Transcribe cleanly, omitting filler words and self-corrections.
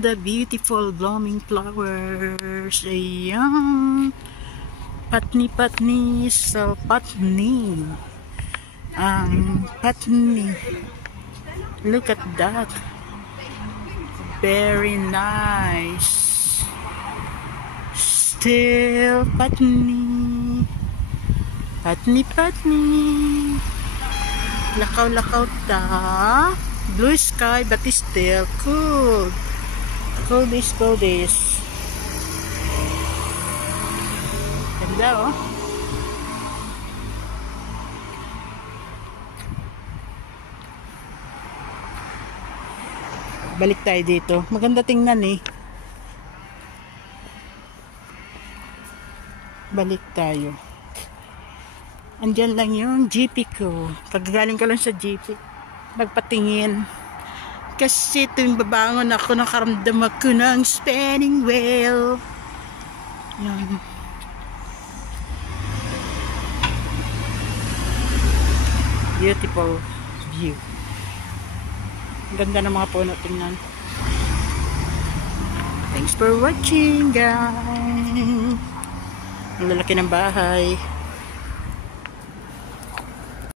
the beautiful blooming flowers. Ayan. Patni-patni sa patni. Ang patni. Look at that. Very nice. Still patni. Patni-patni. Lakaw-lakaw ta. Blue sky but still cold. Coldish. Ganda oh. Balik tayo dito. Maganda tingnan eh. Balik tayo. Andyan lang yung GP ko. Paggaling ko lang sa GP. Magpatingin. Kasi tuwing babangon ako, nakaramdam ako ng spinning wheel. Yan. Beautiful view. Ganda ng mga puno, tingnan. Thanks for watching, guys. Ang lalaki ng bahay.